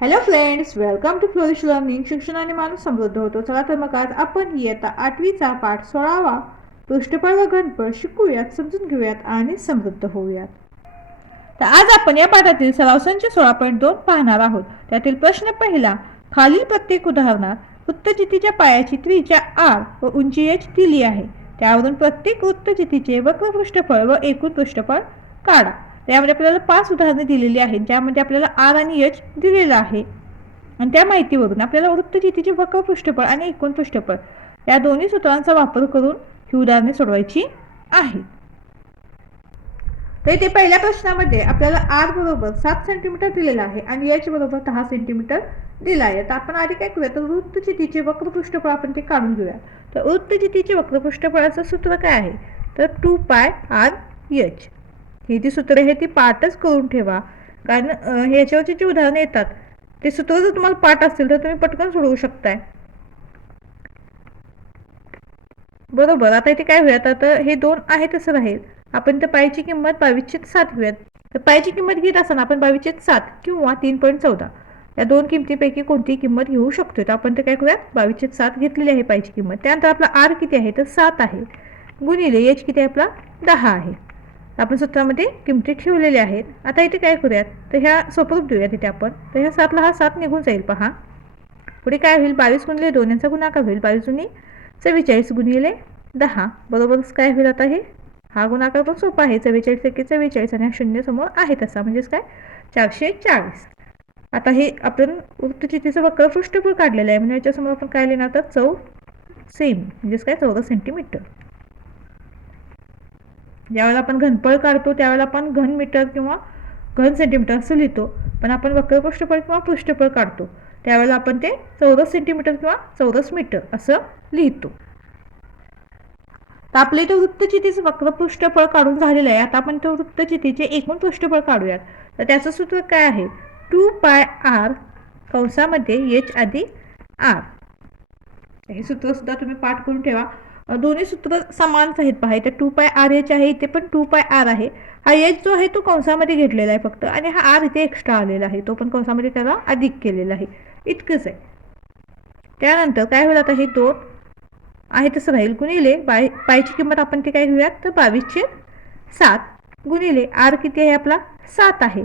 Hello friends, welcome to Flourish Learning. शिक्षणाने माणूस समृद्ध होतो. चला तर मग आज आपण इयत्ता 8वीचा पाठ 16वा पृष्ठफळ व घनफळ शिकूयात, समजून घेऊयात आणि समृद्ध होऊयात. तर आज आपण या पाठातील सराव संच 16.2 पाहणार आहोत. त्यातील प्रश्न पहिला, खालील प्रत्येक उदाहरणात वृत्तचितीच्या पायाची त्रिज्या r व उंची h दिली आहे. त्यावरून प्रत्येक वृत्तचितीचे वक्र पृष्ठफळ व एकूण पृष्ठफळ काढा. त्यामध्ये आपल्याला 5 उदाहरणे दिलेली आहेत, ज्यामध्ये आपल्याला r आणि h दिलेलं आहे. आणि त्या माहितीवरून आपल्याला वृत्तचितीचे वक्र पृष्ठफळ आणि एकूण पृष्ठफळ या दोन्ही सूत्रांचा वापर करून ही उदाहरणे सोडवायची आहेत. तर इथे पहिल्या प्रश्नामध्ये आपल्याला r बरोबर 7 सेंटीमीटर दिलेला आहे आणि h बरोबर 10 सेंटीमीटर दिला आहे. तर आपण आधी काय करूया, तर वृत्तचितीचे वक्र पृष्ठफळ आपण ते काढून घेऊया. तर वृत्तचितीचे वक्र पृष्ठफळाचं सूत्र काय आहे, तर 2πr/h. ही जी सूत्र आहे ती पाठच करून ठेवा, कारण ह्याच्यावरची जी उदाहरणे येतात ते सूत्र जर तुम्हाला पाठ असतील तर तुम्ही पटकन सोडवू शकताय. बरोबर. आता इथे काय होईल, आता हे 2 आहे तसं राहील. आपण तर पायची किंमत 22/7 घेऊयात. तर पायची किंमत घेत असताना आपण 22/7 किंवा 3.14 या दोन किमतीपैकी कोणतीही किंमत घेऊ शकतो. तर आपण ते काय करूयात, 22/7 घेतलेली आहे पायची किंमत. त्यानंतर आपला r किती आहे, तर 7 आहे, गुणिले h किती आहे आपला 10 आहे. आपण सूत्रामध्ये किमती ठेवलेल्या आहेत. आता इथे काय करूयात, तर ह्या स्वरूप देऊयात इथे आपण. तर ह्या 7ला हा 7 निघून जाईल. पहा पुढे काय होईल, 22 गुणिले 2 यांचा गुणाकार होईल. 22 गुणिले 44 गुणिले 10 बरोबर काय होईल. आता हे हा गुणाकार पण सोपा आहे. 44 एके 44 आणि शून्य समोर आहे तसा, म्हणजेच काय 440. आता हे आपण वृत्तचितीचं वक्र पृष्ठफळ काढलेलं आहे, म्हणजे याच्यासमोर आपण काय लिहिणार, तर सेमी म्हणजेच काय 14 सेंटीमीटर. ज्यावेळेला आपण घनफळ काढतो त्यावेळेला आपण घन मीटर किंवा घन सेंटीमीटर असं लिहितो, पण आपण वक्र पृष्ठफळ किंवा पृष्ठफळ काढतो त्यावेळेला आपण ते 14 सेंटीमीटर किंवा 14 मीटर असं लिहितो. तर आपल्या इथे वृत्तचितीचं वक्र पृष्ठफळ काढून झालेलं आहे. आता आपण ते वृत्तचितीचे एकूण पृष्ठफळ काढूयात. तर त्याचं सूत्र काय आहे, 2πr कंसामध्ये h अधिक r. हे सूत्र सुद्धा तुम्ही पाठ करून ठेवा. दोन्ही सूत्र समानच आहेत. पहा इथे 2πrh आहे, इथे पण 2πr आहे. हा h जो आहे तो कंसामध्ये घेतलेला आहे फक्त, आणि हा r इथे एक्स्ट्रा आलेला आहे, तो पण कंसामध्ये त्याला अधिक केलेला आहे. इतकंच आहे. त्यानंतर काय होईल, आता हे 2 आहे तसं राहील, गुणिले पायची किंमत आपण ते काय घेऊयात, तर 22/7 गुणिले r किती आहे आपला 7 आहे.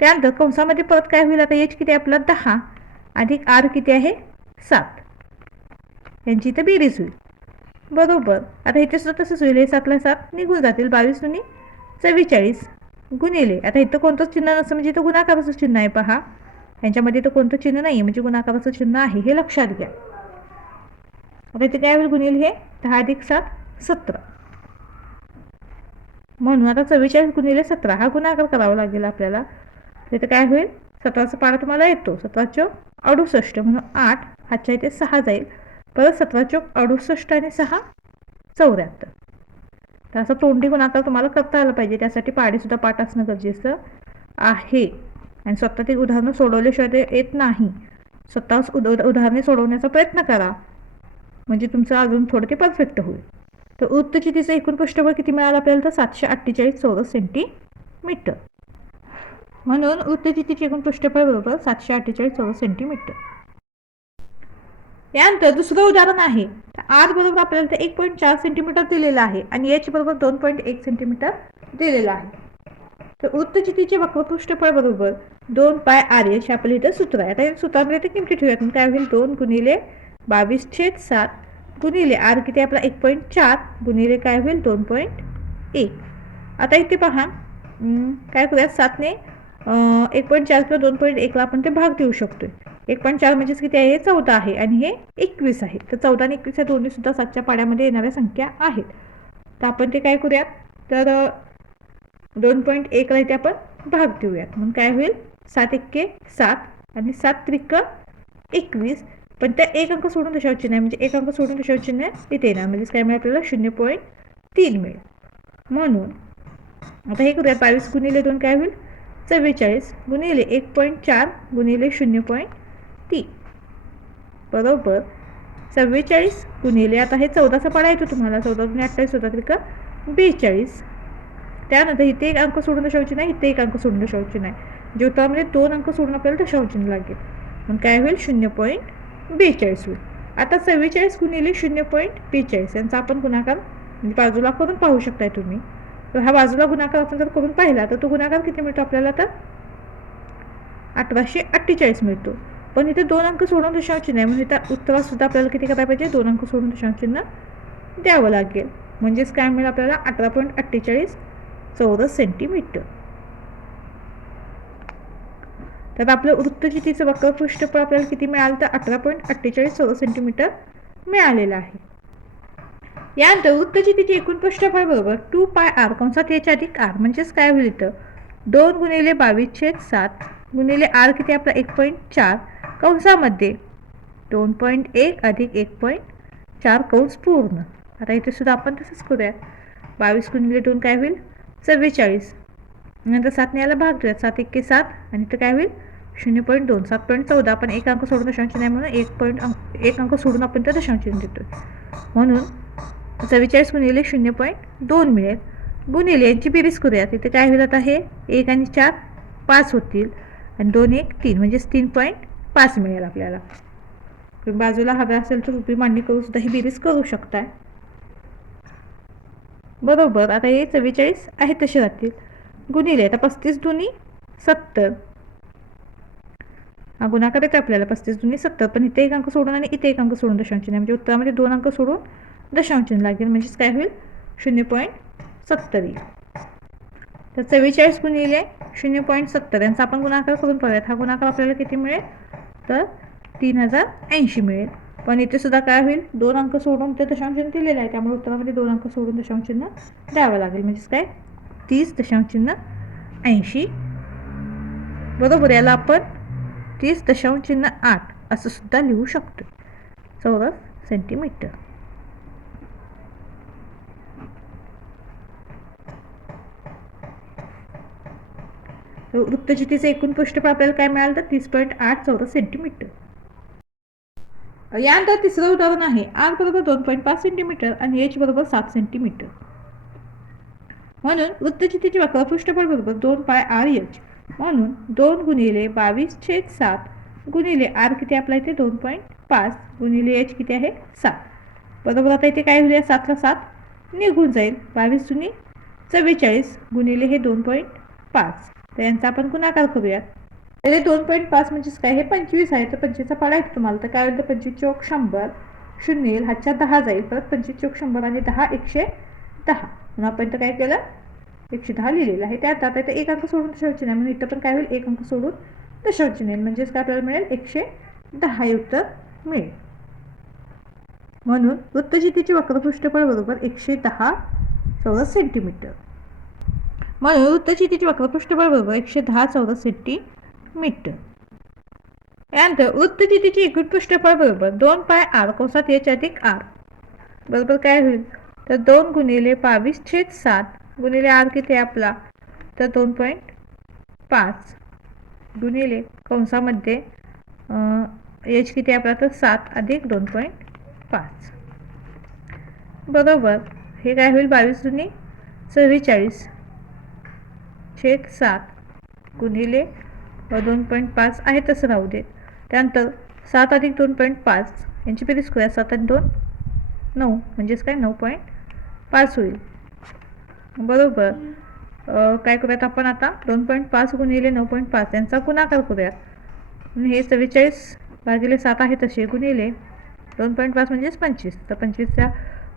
त्यानंतर कंसामध्ये परत काय होईल, आता h किती आहे आपला 10 अधिक r किती आहे 7, यांची तर बेरीज होईल. बरोबर. आता इथे सुद्धा तसंच होईल, हे 7ला 7 निघून जातील. 22 गुणिले 44 गुणिले, आता इथं कोणतंच चिन्ह नसतं म्हणजे इथं गुणाकाराचं चिन्ह आहे. पहा यांच्यामध्ये तर कोणतं चिन्ह नाही म्हणजे गुणाकाराचं चिन्ह आहे, हे लक्षात घ्या. आता इथे काय होईल, गुणिले हे 10 अधिक 7 17, म्हणून आता 44 गुणिले 17 हा गुणाकार करावा लागेल आपल्याला. तिथे काय होईल, 17चा पाडा तुम्हाला येतो, 17 68 म्हणून 8 हातच्या इथे 6 जाईल. परत 17 68 आणि 6 74. तर असं तोंडी गुणाकार तुम्हाला करता आलं पाहिजे, त्यासाठी पाढीसुद्धा पाठ असणं गरजेचं आहे. आणि स्वतः ते उदाहरणं सोडवल्याशिवाय ते येत नाही. स्वतः उदाहरणे सोडवण्याचा प्रयत्न करा, म्हणजे तुमचं अजून थोडं ते परफेक्ट होईल. तर वृत्तचितीचं एकूण पृष्ठफळ किती मिळालं आपल्याला, तर 748 चौरस सेंटीमीटर. म्हणून वृत्तचितीचे एकूण पृष्ठफळ बरोबर 748 चौरस सेंटीमीटर. यानंतर दुसरं उदाहरण आहे. r बरोबर आपल्याला ते 1.4 सेंटीमीटर दिलेलं आहे आणि h बरोबर 2.1 सेंटीमीटर दिलेलं आहे. तर वृत्तचितीचे वक्र पृष्ठफळ बरोबर 2πrh आपल्या इथं सूत्र आहे. आता या सूत्रामध्ये ते किमती ठेवूयात. काय होईल, 2 गुणिले 22/7 गुणिले r किती आपला 1.4 गुणिले काय होईल 2.1. आता इथे पहा काय करूयात, 7ने 1.4 किंवा 2.1ला आपण ते भाग देऊ शकतोय. 1.4 म्हणजेच किती आहे, 14 आहे आणि हे 21 आहे. तर 14 आणि 21 या दोन्ही सुद्धा 7च्या पाड्यामध्ये येणाऱ्या संख्या आहेत. तर आपण ते काय करूयात, तर 2.1ला इथे आपण भाग देऊयात. म्हणून काय होईल, 7 एक्के 7 आणि 7 त्रिक 21. पण त्या एक अंक सोडून दशांश चिन्ह आहे, म्हणजे एक अंक सोडून दशांश चिन्ह इथे येणार, म्हणजेच काय मिळेल आपल्याला 0.3 मिळेल. म्हणून आता हे करूयात, 22 गुणिले 2 काय होईल 44 गुणिले 1.4 गुणिले 0.3 बरोबर 44 गुणिले, आता हे 14चा पाडा येतो तुम्हाला, 14 गुणिले 28 होता त्रिक 42. त्यानंतर इथे एक अंक सोडून दशांश चिन्ह आहे, इथे एक अंक सोडून दशांश चिन्ह आहे, जे उत्तरामध्ये 2 अंक सोडून आपल्याला दशांश चिन्ह लागेल. मग काय होईल 0.42 होईल. आता 44 गुणिले 0.42 यांचा आपण गुणाकार बाजूला करून पाहू शकताय तुम्ही. तर हा बाजूला गुणाकार आपण जर करून पाहिला तर तो गुणाकार किती मिळतो आपल्याला, तर 1848 मिळतो. पण इथे 2 अंक सोडून दशांश चिन्ह आहे, म्हणून इथं उत्तरात सुद्धा आपल्याला किती करायला पाहिजे, 2 अंक सोडून दशांश चिन्ह द्यावं लागेल. म्हणजेच काय मिळेल आपल्याला 18.48 चौरस सेंटीमीटर. तर आपलं वृत्तचितीचं वक्रपृष्ठफळ आपल्याला किती मिळालं, तर 18.48 चौरस सेंटीमीटर मिळालेलं आहे. यानंतर वृत्तचितीचे एकूण पृष्ठफळ बरोबर 2πr कंसात h अधिक r, म्हणजेच काय होईल इथं 2 गुणिले 22/7 गुणिले r किती आपला 1.4 कंसामध्ये 2.1 अधिक 1.4 कंस पूर्ण. आता इथे सुद्धा आपण तसंच करूया. 22 गुणिले 2 काय होईल 44. नंतर 7 ने याला भाग देऊया. 7 1 7 आणि इथं काय होईल 0.2. 7.14. आपण एक अंक सोडून दशांश चिन्ह आहे म्हणून 1 अंक सोडून आपण त्या दशांश चिन्ह देतोय. म्हणून 44 गुणिले 0.2 मिळेल. गुणिले यांची बेरीज करूया. तिथे काय होईल आता हे 1 आणि 4 5 होतील आणि 2 1 3 म्हणजेच 3.5 मिळेल आपल्याला. बाजूला हव्या असेल तर रुपी मांडणी करून सुद्धा ही बेरीज करू शकताय. बरोबर. आता हे 44 आहे तसे राहतील. गुणिले आता 35 दुनी 70 हा गुणाकार येतो आपल्याला 35 दुनी 70. पण इथे एक अंक सोडून आणि इथे एक अंक सोडून दशांश चिन्ह, म्हणजे उत्तरामध्ये 2 अंक सोडून दशांश चिन्ह लागेल. म्हणजेच काय होईल 0.70 येईल. तर 44 गुणिले 0.70 यांचा आपण गुणाकार करून पाहूयात. हा गुणाकार आपल्याला किती मिळेल, तर 3080 मिळेल. पण इथे सुद्धा काय होईल 2 अंक सोडून ते दशांश चिन्ह दिलेलं आहे, त्यामुळे उत्तरामध्ये 2 अंक सोडून दशांश चिन्ह द्यावं लागेल. म्हणजेच काय 30.80 बरोबर. याला आपण 30.8 असं सुद्धा लिहू शकतो चौरस सेंटीमीटर. वृत्तचितीचे एकूण पृष्ठफळ आपल्याला काय मिळालं, तर 30.8 चौरस सेंटीमीटर. यानंतर तिसरं उदाहरण आहे. r बरोबर 2.5 सेंटीमीटर आणि h बरोबर 7 सेंटीमीटर. म्हणून वृत्तचितीचे वक्रपृष्ठफळ बरोबर 2πrh. म्हणून 2 गुणिले 22/7 गुणिले r किती आपला इथे 2.5 गुणिले h किती आहे 7 बरोबर. आता इथे काय होईल 7 ला 7 निघून जाईल. 22 दुनी 44 गुणिले हे 2.5. तर यांचा आपण गुणाकार करूयात. तर 2.5 म्हणजेच काय हे 25 आहे. तर 25चा पाडा येतो तुम्हाला. तर काय होईल 25 चौक 100 शून्य येईल. हातच्या 10 जाईल. परत 25 चौक 100 आणि 10 110. म्हणून आपण तर काय केलं 110 लिहिलेलं आहे. त्यात आता इथे एक अंक सोडून दशांश चिन्ह आहे, म्हणून इथं पण काय होईल एक अंक सोडून दशांश चिन्ह, म्हणजेच काय आपल्याला मिळेल 110 हे उत्तर मिळेल. म्हणून वृत्तचितीचे वक्रपृष्ठफळ बरोबर 110 चौरस सेंटीमीटर. म्हणून वृत्तचितीचे वक्रपृष्ठफळ बरोबर 110 चौरस सेंटीमीटर. यानंतर वृत्तचितीचे एकूण पृष्ठफळ बरोबर 2πr कंसात h अधिक r बरोबर काय होईल, तर 2 गुणिले 22/7 गुणिले r किती आपला, तर 2.5 गुणिले कंसामध्ये h किती आपला, तर 7 अधिक 2.5 बरोबर. हे काय होईल 22 दुनी 44/7 गुणिले 2.5 आहे तसं राहू देत. त्यानंतर 7 अधिक 2.5 यांची बेरीज करूया. 7 आणि 2 9 म्हणजेच काय 9.5 होईल बरोबर. काय करूयात आपण आता 2.5 गुणिले 9.5 यांचा गुणाकार करूयात. हे 44/7 आहे तसे गुणिले 2.5 म्हणजेच 25. तर 25चा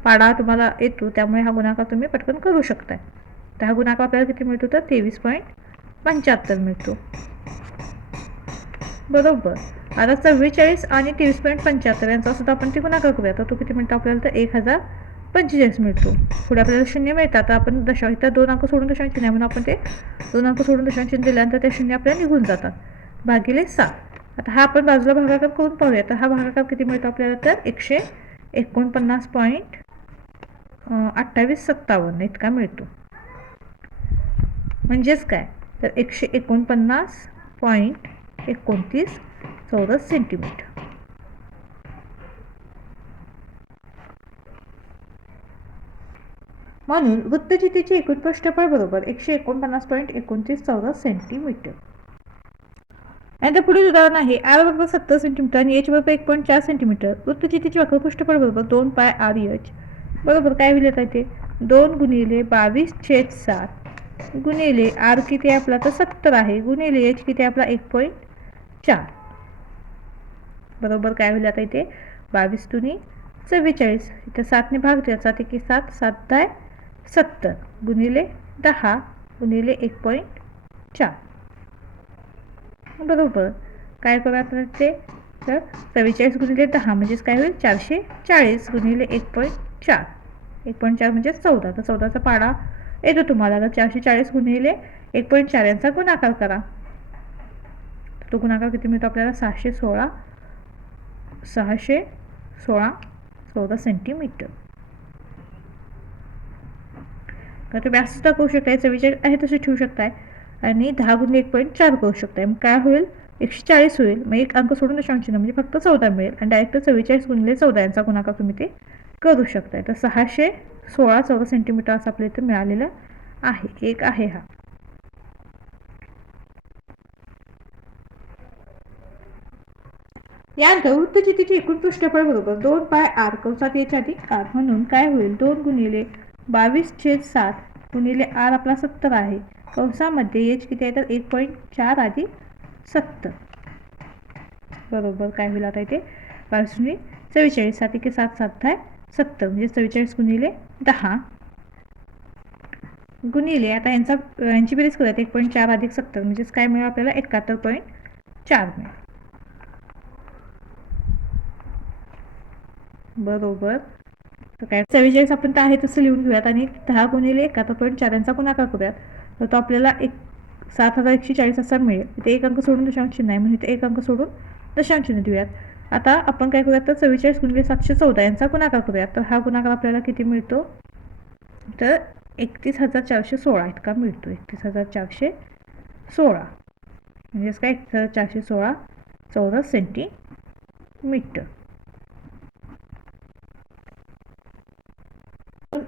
पाडा तुम्हाला येतो, त्यामुळे हा गुणाकार तुम्ही पटकन करू शकताय. तर हा गुणाकार आपल्याला किती मिळतो, तर 23.75 मिळतो बरोबर. आता 44 आणि 23.75 यांचा सुद्धा आपण ते गुणाकार करूया. तर तो किती मिळतो आपल्याला, तर 1045 मिळतो. पुढे आपल्याला शून्य मिळतात. तर आपण दशांश 2 अंक सोडून दशांश चिन्ह आहे म्हणून आपण ते 2 अंक सोडून दशांश चिन्ह दिल्यानंतर ते शून्य आपल्याला निघून जातात भागिले 7. आता हा आपण बाजूला भागाकार करून पाहूया. तर हा भागाकार किती मिळतो आपल्याला, तर 149.2857 इतका मिळतो. म्हणजेच काय, तर 149.29 चौरस सेंटीमीटर. म्हणून वृत्तचितीचे एकूण पृष्ठफळ बरोबर 149.29 चौरस सेंटीमीटर. आणि पुढील उदाहरण आहे आर बरोबर 70 सेंटीमीटर आणि एच बरोबर 1.4 सेंटीमीटर. वृत्तचितीचे वक्रपृष्ठफळ बरोबर 2 पाय आर एच बरोबर काय होईल आता इथे 2 गुणिले 22/7 गुणिले आर किती आपला तर 70 आहे गुणिले एच किती आपला 1.4 बरोबर काय होईल आता इथे 22 दुनी 44 इथे 7 ने भाग दिला 7 एके 7 7 10 70 गुणिले 10 गुणिले 1.4 बरोबर काय करू आपण ते तर 44 गुणिले 10 म्हणजेच काय होईल 440 गुणिले 1.4 1.4 म्हणजे 14 तर 14चा पाडा येतो तुम्हाला तर 440 गुणिले 1.4 यांचा गुणाकार करा तो गुणाकार किती मिळतो आपल्याला 616 14 सेंटीमीटर. तर तुम्ही असं सुद्धा करू शकताय 44 आहे तसे ठेवू शकताय आणि 10 गुणिले 1.4 करू शकताय मग काय होईल 140 होईल मग एक अंक सोडून दशांश चिन्ह म्हणजे फक्त 14 मिळेल आणि डायरेक्ट 44 गुणिले 14 यांचा गुणाकार तुम्ही ते करू शकताय. तर 616 14 सेंटीमीटर असं आपल्या इथे मिळालेलं आहे. एक आहे हा. यानंतर वृत्तचितीचे एकूण पृष्ठफळ बरोबर 2 पाय आर कंसात एच अधिक आर म्हणून काय होईल 2 गुणिले 22/7 गुणिले आर आपला 70 आहे कंसामध्ये एच किती आहे तर 1.4 अधिक 70 बरोबर काय होईल आता इथे 22 44 7 एके 7 7 10 70 म्हणजे 44 गुणिले 10 गुणिले आता यांची बेरीज करूयात 1.4 अधिक 70 म्हणजेच काय मिळेल आपल्याला 71.4 मिळेल बरोबर. तर काय 44 आपण तर आहे तसं लिहून घेऊयात आणि 10 गुणिले 71.4 यांचा गुणाकार करूयात तर तो आपल्याला 7140 असा मिळेल. इथे एक अंक सोडून दशांश चिन्ह आहे म्हणून इथे एक अंक सोडून दशांश चिन्ह देऊयात. आता आपण काय करूयात तर 44 गुणिले 714 यांचा गुणाकार करूयात तर हा गुणाकार आपल्याला किती मिळतो तर 31,416 इतका मिळतो 31,416 म्हणजेच काय 31,416 चौरस सेंटीमीटर.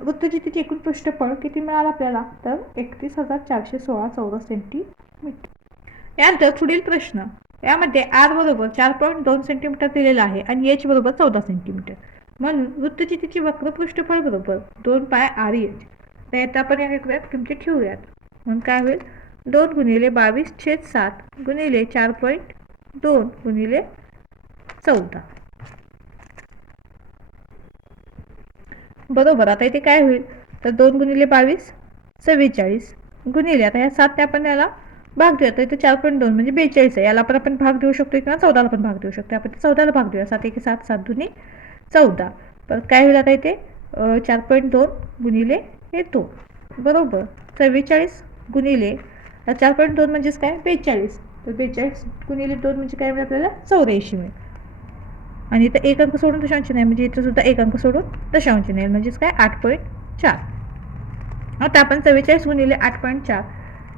वृत्तचितीचे एकूण पृष्ठफळ किती मिळालं आपल्याला तर 31,416 चौरस सेंटीमीटर. यानंतर पुढील प्रश्न यामध्ये आर बरोबर 4.2 सेंटीमीटर दिलेला आहे आणि एच बरोबर 14 सेंटीमीटर म्हणून वृत्तचितीचे वक्रपृष्ठफळ बरोबर 2 पाय आर एच तर आता आपण या करूयात किमती ठेवूयात म्हणून काय होईल 2 गुणिले 22/7 गुणिले 4.2 गुणिले 14 बरोबर. आता इथे काय होईल तर 2 गुणिले 22 44 गुणिले आता या 7 आपण याला भाग देऊया तर इथे 4.2 म्हणजे 42 आहे याला पण आपण भाग देऊ शकतो किंवा 14ला पण भाग देऊ शकतो आपण 14ला भाग देऊया 7 एके 7 7 दुनी 14 परत काय होईल आता इथे 4.2 गुणिले हे 2 बरोबर 44 गुणिले 4.2 म्हणजेच काय 42 तर 42 गुणिले 2 म्हणजे काय मिळेल आपल्याला 84 मिळेल आणि इथं एक अंक सोडून दशांश नाही म्हणजे इथं सुद्धा एक अंक सोडून दशांश नाही म्हणजेच काय 8.4. आता आपण 44 गुणिले 8.4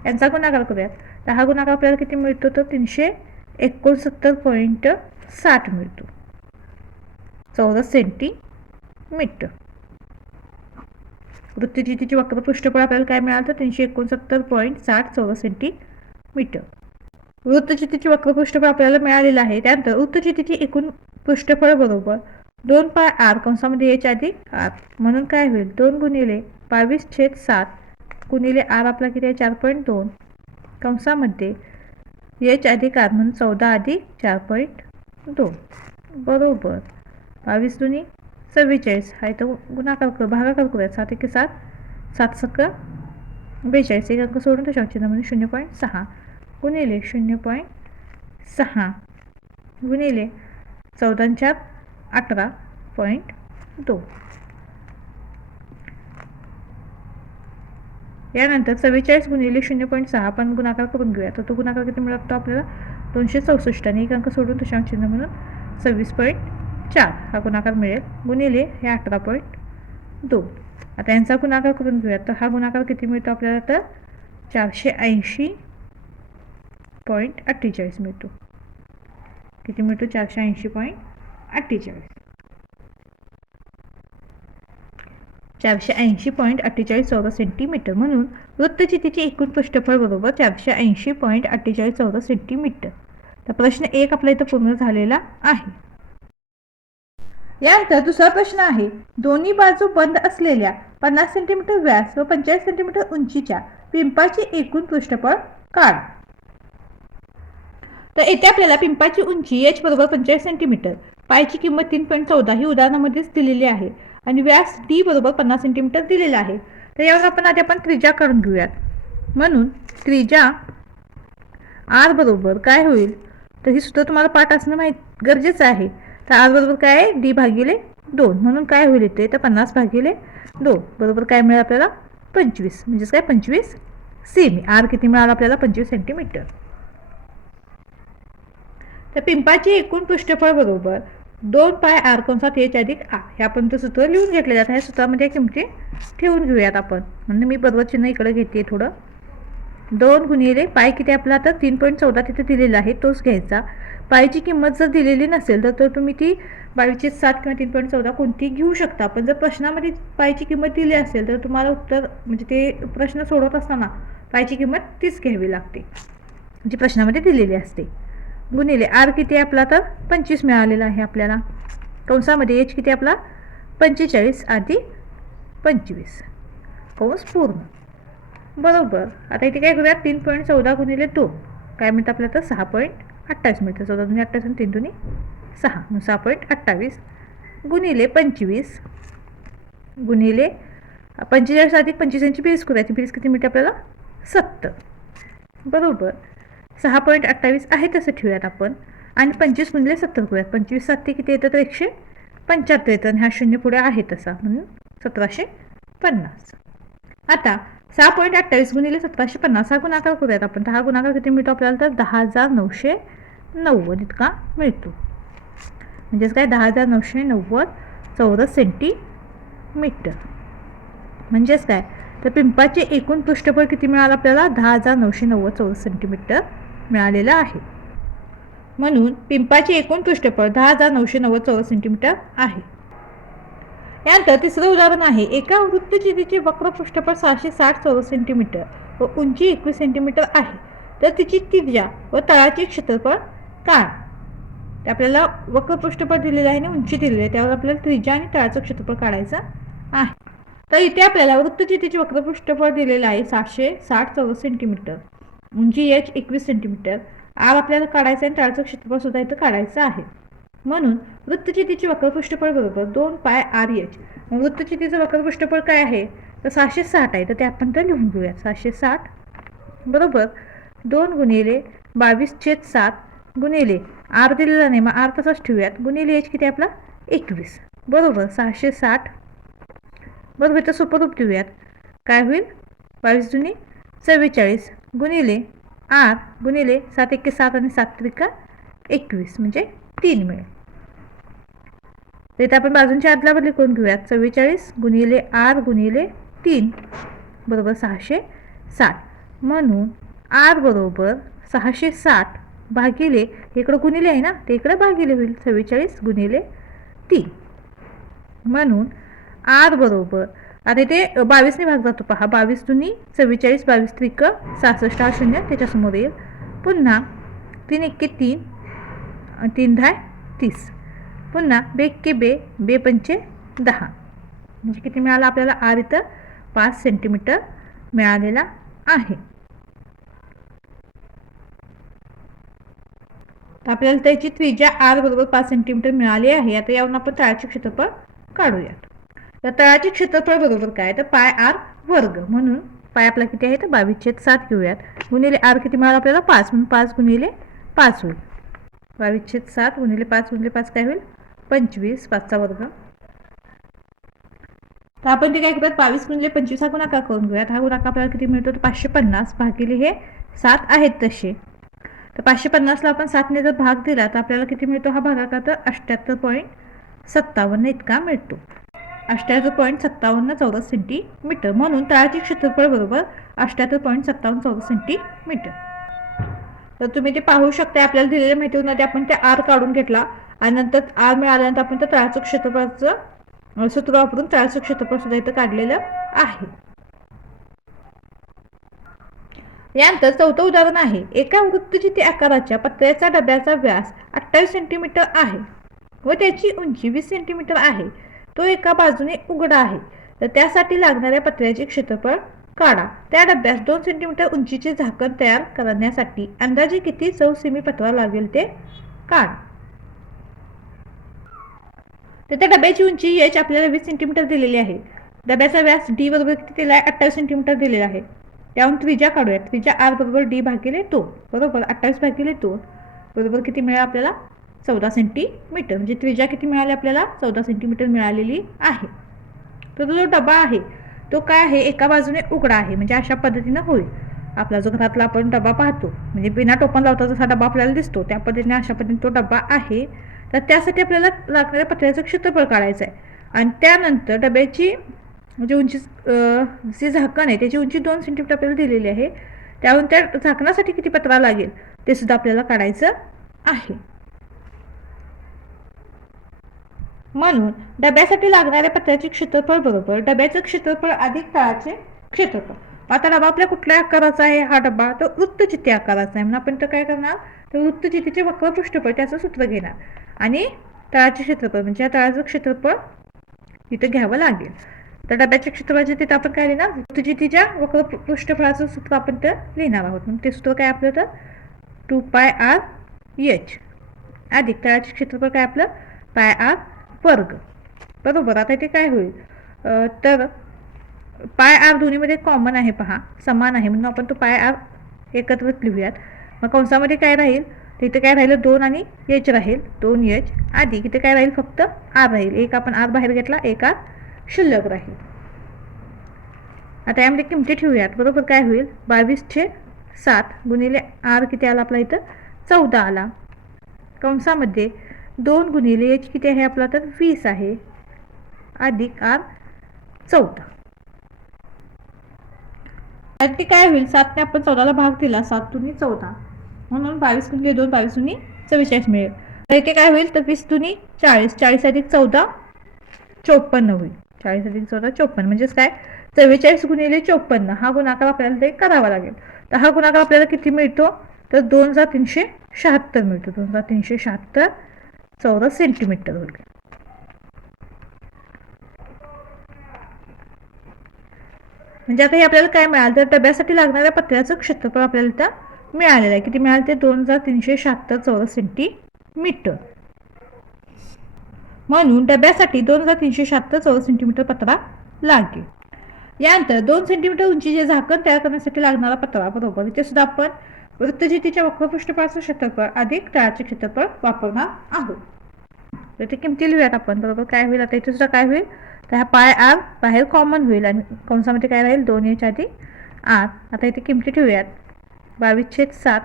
यांचा गुणाकार करूयात तर हा गुणाकार आपल्याला किती मिळतो तर 369.60 मिळतो चौरस सेंटीमीटर. वृत्तचितीचे वक्रपृष्ठफळ आपल्याला काय मिळालं तर 369.60 चौरस सेंटीमीटर. वृत्तचितीचे वक्रपृष्ठफळ आपल्याला मिळालेलं आहे. त्यानंतर वृत्तचितीचे एकूण पृष्ठफळ बरोबर 2 पाय आर कंसामध्ये एच अधिक आर म्हणून काय होईल 2 गुणिले 22/7 गुणिले आर आपला किती आहे 4.2 कंसामध्ये एच अधिक आर म्हणून 14 अधिक 4.2 बरोबर 22 दुनी 44 हा इथं गुणाकार करू भागाकार करूयात 7 एके 7 7 सका 42 एक अंक सोडून दशांश चिन्ह म्हणजे 0.6 गुणिले 0.6 गुणिले 14 18.2 यानंतर 44 गुणिले 0.6 आपण गुणाकार करून घेऊया तर तो गुणाकार किती मिळतो आपल्याला 264 आणि एक अंक सोडून दशांश चिन्ह म्हणून 26.4 हा गुणाकार मिळेल गुणिले हे 18.2 आता यांचा गुणाकार करून घेऊया तर हा गुणाकार किती मिळतो आपल्याला तर 480.48 मिळतो किती मिळतो 480.48 480.48 चौरस सेंटीमीटर म्हणून वृत्तचितीचे एकूण पृष्ठफळ बरोबर 480.48 चौरस सेंटीमीटर. तर प्रश्न 1 आपला इथं पूर्ण झालेला आहे. यानंतर दुसरा प्रश्न आहे, दोन्ही बाजू बंद असलेल्या 50 सेंटीमीटर व्यास व 45 सेंटीमीटर उंचीच्या पिंपाची एकूण पृष्ठफळ काढ. तर येथे आपल्याला पिंपाची उंची h बरोबर 45 सेंटीमीटर, पायची किंमत 3.14 ही उदाहरणामध्येच दिलेली आहे आणि व्यास d बरोबर 50 सेंटीमीटर दिलेला आहे. तर यावर आपण त्रिज्या काढून घेऊयात. म्हणून त्रिज्या r बरोबर काय होईल, तर ही सूत्र तुम्हाला पाठ असणं माहीत गरजेचं आहे. तर r बरोबर काय आहे, d भागिले 2. म्हणून काय होईल इथे, तर 50 भागिले 2 बरोबर काय मिळेल आपल्याला 25, म्हणजेच काय 25 सेमी. r किती मिळालं आपल्याला 25 सेंटीमीटर. तर पिंपाची एकूण पृष्ठफळ बरोबर 2 पाय r कंसात h अधिक r. हे आपण ते सूत्र लिहून घेतलेलं आहे. ह्या सूत्रामध्ये किमती ठेवून घेऊयात आपण. म्हणजे मी बरोबर चिन्ह इकडे घेते थोडं. 2 गुणिले पाय किती आपला, तर 3.14 तिथे दिलेला आहे, तोच घ्यायचा. पायची किंमत जर दिलेली नसेल तर तुम्ही ती 22/7 किंवा 3.14 कोणती घेऊ शकता. पण जर प्रश्नामध्ये पायची किंमत दिली असेल तर तुम्हाला उत्तर म्हणजे ते प्रश्न सोडवत असताना पायची किंमत तीच घ्यावी लागते जी प्रश्नामध्ये दिलेली असते. गुणिले r किती आपला, तर 25 मिळालेला आहे आपल्याला. कंसामध्ये h किती आपला 45 अधिक 25 कंस पूर्ण बरोबर. आता इथे काय करूया, 3.14 गुणिले 2 काय मिळतं आपल्याला, तर 6.28 मिळतं. 14 दुनी 28 आणि 3 दुनी 6 मग 6.28 गुणिले 25 गुणिले 45 अधिक 25 यांची बेरीज करूया. ती बेरीज किती मिळते आपल्याला 70 बरोबर. 6.28 आहे तसं ठेवूयात आपण आणि 25 गुणिले 70 करूयात. 25 7 किती येतं, तर 175 येतं आणि हा शून्य पुढे आहे तसा, म्हणून 1750. आता 6.28 गुणिले 1750 हा गुणाकार करूयात आपण. तर हा गुणाकार किती मिळतो आपल्याला, तर 10,990 इतका मिळतो. म्हणजेच काय 10,990 चौरस सेंटीमीटर. म्हणजेच काय, तर पिंपाचे एकूण पृष्ठफळ किती मिळालं आपल्याला, 10,990 चौरस सेंटीमीटर मिळालेलं आहे. म्हणून पिंपाचे एकूण पृष्ठफळ 10,990 चौरस सेंटीमीटर आहे. यानंतर तिसरं उदाहरण आहे, एका वृत्तचित्राचे वक्र पृष्ठफळ 660 चौरस सेंटीमीटर व उंची 21 सेंटीमीटर आहे. तर तिची त्रिज्या व तळाचे क्षेत्रफळ काढ. ते आपल्याला वक्र पृष्ठफळ दिलेलं आहे आणि उंची दिलेली आहे, त्यावर आपल्याला त्रिज्या आणि तळाचं क्षेत्रफळ काढायचं आहे. तर इथे आपल्याला वृत्तचित्राचे वक्र पृष्ठफळ दिलेलं आहे 760 चौरस सेंटीमीटर, उंची h 21 सेंटीमीटर, r आपल्याला काढायचं आणि तळाचं क्षेत्रफळ सुद्धा इथं काढायचं आहे. म्हणून वृत्तचित्राचे वक्र पृष्ठफळ बरोबर 2 पाय r/h. वृत्तचित्राचं वक्र पृष्ठफळ काय आहे, तर 660 आहे, तर ते आपण तर लिहून घेऊया. 660 बरोबर 2 गुणिले 22/7 गुणिले r दिलेला नाही, मग r तसाच ठेवूयात, गुणिले h किती आपला 21 बरोबर 660 बरोबर. तर सोपं रूप देऊयात, काय होईल 22 दुनी 44 गुणिले r गुणिले 7 1 7 आणि 7 त्रिका 21 म्हणजे 3 मिळेल. तर इथे आपण बाजूंची अदला बदली करून घेऊयात. 44 गुणिले r गुणिले 3 बरोबर 660. म्हणून r बरोबर 660 भागिले, इकडं गुणिले आहे ना, ते इकडं भागिले होईल, 44 गुणिले 3. म्हणून r बरोबर, आता इथे 22ने भाग जातो पहा, 22 दुनी 44 22 त्रिक 66 हा शून्य त्याच्यासमोर येईल. पुन्हा 3 1 3 3 10 30 पुन्हा 2 1 2 2 5 10 म्हणजे किती मिळालं आपल्याला, r इथं 5 सेंटीमीटर मिळालेला आहे. तर आपल्याला त्याची त्रिज्या r बरोबर 5 सेंटीमीटर मिळाली आहे. आता यावरून आपण तळाचे क्षेत्रफळ काढूयात. तर तळाचे क्षेत्रफळ बरोबर काय, तर पाय r वर्ग. म्हणून पाय आपला किती आहे, तर 22/7 घेऊयात, गुणिले r किती मिळालं आपल्याला 5, म्हणून 5 गुणिले 5 होईल. 22/7 गुणिले 5 गुणिले 5 काय होईल 25, 5चा वर्ग. तर आपण ते काय करूयात, 22 गुणिले 25 हा गुणाकार करून घेऊयात. हा गुणाकार आपल्याला किती मिळतो, तर 550 भागिले हे 7 आहेत तसे. तर 550ला आपण 7ने जर भाग दिला तर आपल्याला किती मिळतो हा भागाकार, तर 78.57 इतका मिळतो. 78.57 चौरस सेंटीमीटर. म्हणून तळाचे क्षेत्रफळ बरोबर 78.57 चौरस सेंटीमीटर. तर तुम्ही ते पाहू शकता, आपल्याला दिलेल्या माहितीमध्ये आपण ते r काढून घेतला आणि नंतर r मिळाल्यानंतर आपण त्या तळाचं क्षेत्रफळाचं सूत्र वापरून तळाचं क्षेत्रफळ सुद्धा इथं काढलेलं आहे. यानंतर चौथं उदाहरण आहे, एका वृत्तचिती आकाराच्या पत्र्याचा डब्याचा व्यास 28 सेंटीमीटर आहे व त्याची उंची 20 सेंटीमीटर आहे. तो एका बाजूने उघडा आहे, तर त्यासाठी लागणाऱ्या पत्र्याचे क्षेत्रफळ काढा. त्या डब्यास 2 सेंटीमीटर उंचीचे झाकण तयार करण्यासाठी अंदाजे किती चौसेमी पत्रा लागेल ते काढा. तर त्या डब्याची उंची h आपल्याला 20 सेंटीमीटर दिलेली आहे. डब्याचा व्यास d बरोबर किती दिला आहे, 28 सेंटीमीटर दिलेला आहे. त्याहून त्रिज्या काढूया. त्रिज्या r बरोबर d भागिले 2 बरोबर 28 भागिले 2 बरोबर किती मिळेल आपल्याला 14 सेंटीमीटर. म्हणजे त्रिज्या किती मिळाली आपल्याला 14 सेंटीमीटर मिळालेली आहे. तर जो डबा आहे तो काय आहे, एका बाजूने उघडा आहे, म्हणजे अशा पद्धतीनं होईल. आपला जो घरातला आपण डबा पाहतो म्हणजे बिना टोपण लावता जसा डबा आपल्याला दिसतो त्या पद्धतीने अशा पद्धतीने तो डबा आहे. तर त्यासाठी आपल्याला लागणाऱ्या पत्र्याचं क्षेत्रफळ काढायचं आहे आणि त्यानंतर डब्याची म्हणजे उंची जे झाकण आहे त्याची उंची 2 सेंटीमीटर आपल्याला दिलेली आहे. त्याहून त्या झाकणासाठी किती पत्रा लागेल ते सुद्धा आपल्याला काढायचं आहे. म्हणून डब्यासाठी लागणाऱ्या पत्र्याचे क्षेत्रफळ बरोबर डब्याचं क्षेत्रफळ अधिक तळाचे क्षेत्रफळ. आता डबा आपल्या कुठल्या आकाराचा आहे, हा डबा तो वृत्तचिती आकाराचा आहे म्हणून आपण तर काय करणार, तर वृत्तचितीचे वक्र पृष्ठफळ त्याचं सूत्र घेणार आणि तळाचे क्षेत्रफळ म्हणजे या तळाचं क्षेत्रफळ इथं घ्यावं लागेल. तर डब्याच्या क्षेत्रफळाचे तिथं आपण काय लिहिणार, वृत्तचितीच्या वक्र पृष्ठफळाचं सूत्र आपण तर लिहिणार आहोत. मग ते सूत्र काय आपलं, तर 2πr/h अधिक तळाचे क्षेत्रफळ काय आपलं πr वर्ग बरोबर. आता इथे काय होईल, तर πr दोन्हीमध्ये कॉमन आहे, पहा समान आहे म्हणून आपण तो πr एकत्रच लिहूयात. मग कंसामध्ये काय राहील, तर इथे काय राहिलं 2 आणि h राहील, 2h अधिक इथे काय राहील फक्त r राहील. एक आपण r बाहेर घेतला, एक r शिल्लक राहील. आता यामध्ये किमती ठेवूयात बरोबर. काय होईल 22/7 गुणिले r किती आला आपला इथं 14 आला. कंसामध्ये 2 गुणिले h किती आहे आपला, तर 20 आहे अधिक r 14. ते काय होईल 7 ने आपण 14ला भाग दिला, 7 दुनी 14 म्हणून 22 गुणिले 2 22 दुनी 44 मिळेल. तर इथे काय होईल, तर 20 दुनी 40, 40 अधिक 14 54 होईल. 40 अधिक 14 54 म्हणजेच काय 44 गुणिले 54 हा गुणाकार आपल्याला ते करावा लागेल. तर हा गुणाकार आपल्याला किती मिळतो, तर 2376 मिळतो. 2376 चौरस सेंटीमीटर होईल. म्हणजे आता हे आपल्याला काय मिळालं, तर डब्यासाठी लागणाऱ्या पत्र्याचं क्षेत्रफळ आपल्याला इथं मिळालेलं आहे. किती मिळालं, ते 2376 चौरस सेंटीमीटर. म्हणून डब्यासाठी 2376 चौरस सेंटीमीटर पत्रा लागेल. यानंतर 2 सेंटीमीटर उंचीचे झाकण तयार करण्यासाठी लागणारा पत्रा बरोबर इथे सुद्धा आपण वृत्तचितीच्या वक्रपृष्ठफळाचं क्षेत्रफळ अधिक तळाचे क्षेत्रफळ वापरणार आहोत. तर ते किमती लिहूयात आपण बरोबर. काय होईल, आता इथे सुद्धा काय होईल, तर हा πr बाहेर कॉमन होईल आणि कंसामध्ये काय राहील 2h अधिक r. आता इथे किमती ठेवूयात 22/7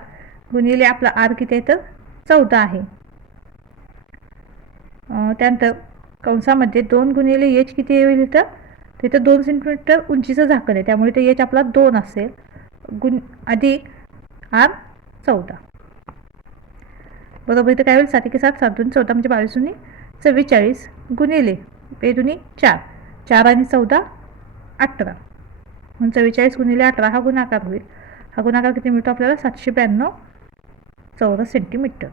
गुणिले आपला r किती आहे, तर 14 आहे. त्यानंतर कंसामध्ये 2 गुणिले h किती होईल, तर तिथं 2 सेंटीमीटर उंचीचं झाकण आहे त्यामुळे ते h आपला 2 असेल अधिक r 14 बरोबर. इथं काय होईल 7 1 7 7 2 14 म्हणजे 22 दुनी 44 गुणिले 2 दुनी 4 4 आणि 14 18 म्हणून 44 गुणिले 18 हा गुणाकार होईल. हा गुणाकार किती मिळतो आपल्याला 792 चौरस सेंटीमीटर.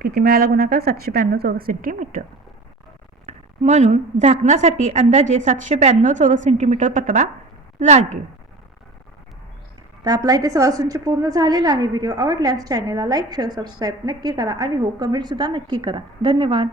किती मिळाला गुणाकार 792 चौरस सेंटीमीटर. म्हणून झाकणासाठी अंदाजे 792 चौरस सेंटीमीटर पत्रा लागेल. तर आपला इथे सरासरीचे पूर्ण झालेला आहे. व्हिडिओ आवडल्यास चॅनलला लाईक शेअर सबस्क्राईब नक्की करा आणि हो कमेंट सुद्धा नक्की करा. धन्यवाद.